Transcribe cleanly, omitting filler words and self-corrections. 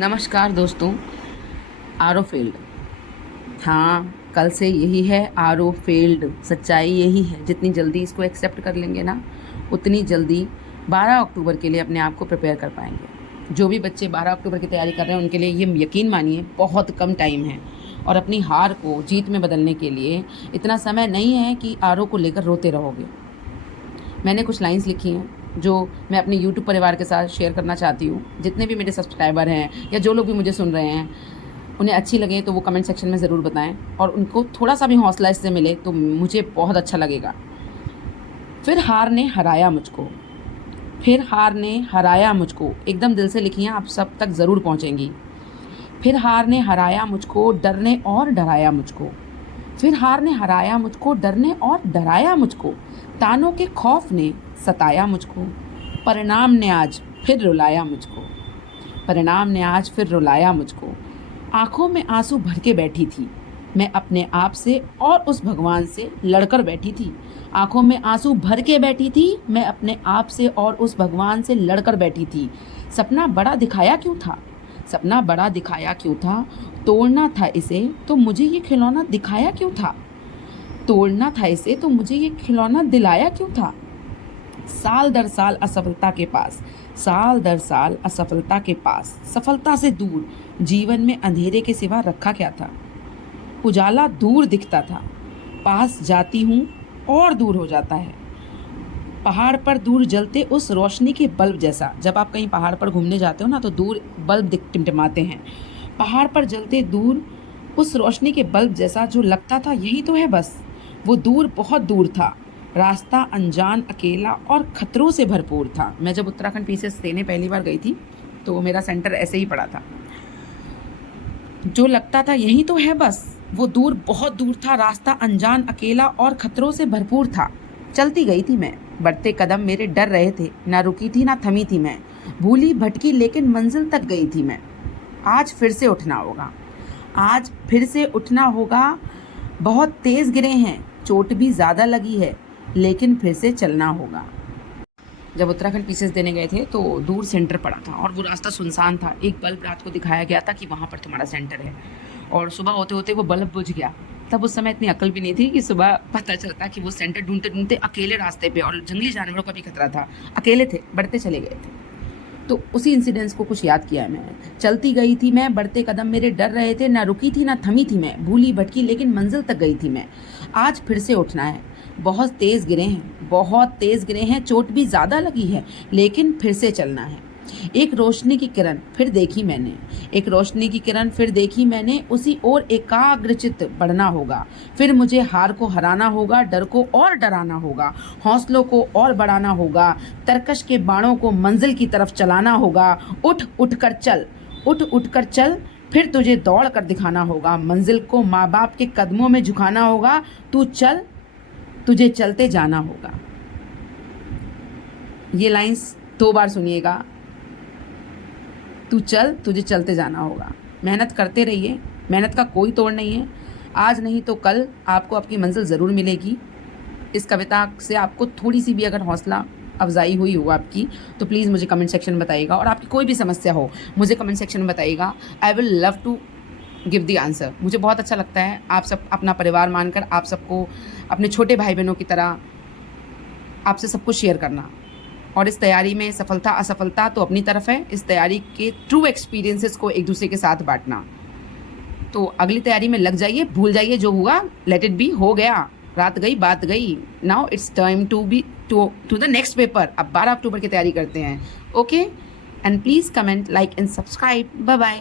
नमस्कार दोस्तों। R O failed. हाँ, कल से यही है आर ओ फेल्ड। सच्चाई यही है। जितनी जल्दी इसको एक्सेप्ट कर लेंगे ना, उतनी जल्दी 12 अक्टूबर के लिए अपने आप को प्रिपेयर कर पाएंगे। जो भी बच्चे 12 अक्टूबर की तैयारी कर रहे हैं उनके लिए ये यकीन मानिए बहुत कम टाइम है। और अपनी हार को जीत में बदलने के लिए इतना समय नहीं है कि आर ओ को लेकर रोते रहोगे। मैंने कुछ लाइंस लिखी हैं जो मैं अपने यूट्यूब परिवार के साथ शेयर करना चाहती हूँ। जितने भी मेरे सब्सक्राइबर हैं या जो लोग भी मुझे सुन रहे हैं, उन्हें अच्छी लगे तो वो कमेंट सेक्शन में ज़रूर बताएं, और उनको थोड़ा सा भी हौसला इससे मिले तो मुझे बहुत अच्छा लगेगा। फिर हार ने हराया मुझको, फिर हार ने हराया मुझको। एकदम दिल से लिखिए, आप सब तक ज़रूर पहुँचेंगी। फिर हार ने हराया मुझको, डरने और डराया मुझको। फिर हार ने हराया मुझको, डरने और डराया मुझको। तानों के खौफ ने सताया मुझको। परिणाम ने आज फिर रुलाया मुझको। परिणाम ने आज फिर रुलाया मुझको। आंखों में आंसू भर के बैठी थी मैं अपने आप से और उस भगवान से लड़कर बैठी थी। आंखों में आंसू भर के बैठी थी मैं अपने आप से और उस भगवान से लड़कर बैठी थी। सपना बड़ा दिखाया क्यों था? सपना बड़ा दिखाया क्यों था? तोड़ना था इसे तो मुझे ये खिलौना दिखाया क्यों था? तोड़ना था इसे तो मुझे ये खिलौना दिलाया क्यों था? साल दर साल असफलता के पास, साल दर साल असफलता के पास, सफलता से दूर जीवन में अंधेरे के सिवा रखा क्या था? उजाला दूर दिखता था, पास जाती हूँ और दूर हो जाता है। पहाड़ पर दूर जलते उस रोशनी के बल्ब जैसा। जब आप कहीं पहाड़ पर घूमने जाते हो ना तो दूर बल्ब टिमटिमाते हैं। पहाड़ पर जलते दूर उस रोशनी के बल्ब जैसा जो लगता था यही तो है बस। वो दूर बहुत दूर था, रास्ता अनजान, अकेला और खतरों से भरपूर था। मैं जब उत्तराखंड पीसेस देने पहली बार गई थी तो मेरा सेंटर ऐसे ही पड़ा था। जो लगता था यही तो है बस, वो दूर बहुत दूर था, रास्ता अनजान, अकेला और खतरों से भरपूर था। चलती गई थी मैं, बढ़ते कदम मेरे डर रहे थे, ना रुकी थी ना थमी थी मैं। भूली भटकी लेकिन मंजिल तक गई थी मैं। आज फिर से उठना होगा, आज फिर से उठना होगा। बहुत तेज़ गिरे हैं, चोट भी ज़्यादा लगी है, लेकिन फिर से चलना होगा। जब उत्तराखंड पीसेस देने गए थे तो दूर सेंटर पड़ा था और वो रास्ता सुनसान था। एक बल्ब रात को दिखाया गया था कि वहाँ पर तुम्हारा सेंटर है, और सुबह होते होते वो बल्ब बुझ गया। तब उस समय इतनी अकल भी नहीं थी कि सुबह पता चलता कि वो सेंटर ढूंढते ढूंढते अकेले रास्ते पे, और जंगली जानवरों का भी खतरा था, अकेले थे, बढ़ते चले गए थे। तो उसी इंसिडेंट्स को कुछ याद किया है मैंने। चलती गई थी मैं, बढ़ते कदम मेरे डर रहे थे, ना रुकी थी ना थमी थी मैं। भूली भटकी लेकिन मंजिल तक गई थी मैं। आज फिर से उठना है, बहुत तेज़ गिरे हैं, बहुत तेज़ गिरे हैं, चोट भी ज़्यादा लगी है, लेकिन फिर से चलना है। एक रोशनी की किरण फिर देखी मैंने, एक रोशनी की किरण फिर देखी मैंने। उसी ओर एकाग्रचित्त बढ़ना होगा। फिर मुझे हार को हराना होगा, डर को और डराना होगा, हौसलों को और बढ़ाना होगा, तरकश के बाणों को मंजिल की तरफ चलाना होगा। उठ उठ कर चल, उठ उठ कर चल, फिर तुझे दौड़ कर दिखाना होगा। मंजिल को माँ बाप के कदमों में झुकाना होगा। तू चल, तुझे चलते जाना होगा। ये लाइंस 2 बार सुनिएगा। तू चल, तुझे चलते जाना होगा। मेहनत करते रहिए, मेहनत का कोई तोड़ नहीं है। आज नहीं तो कल आपको आपकी मंजिल ज़रूर मिलेगी। इस कविता से आपको थोड़ी सी भी अगर हौसला अफजाई हुई हो आपकी, तो प्लीज़ मुझे कमेंट सेक्शन में बताइएगा। और आपकी कोई भी समस्या हो मुझे कमेंट सेक्शन में बताइएगा। I will love to give the answer. मुझे बहुत अच्छा लगता है आप सब अपना परिवार मानकर, आप सबको अपने छोटे भाई बहनों की तरह आपसे सब कुछ शेयर करना। और इस तैयारी में सफलता असफलता तो अपनी तरफ है, इस तैयारी के ट्रू एक्सपीरियंसेस को एक दूसरे के साथ बांटना। तो अगली तैयारी में लग जाइए, भूल जाइए जो हुआ, लेट इट बी, हो गया, रात गई बात गई। Now it's time to be to the next paper. अब 12 अक्टूबर की तैयारी करते हैं। Okay, and please comment, like and subscribe. Bye bye.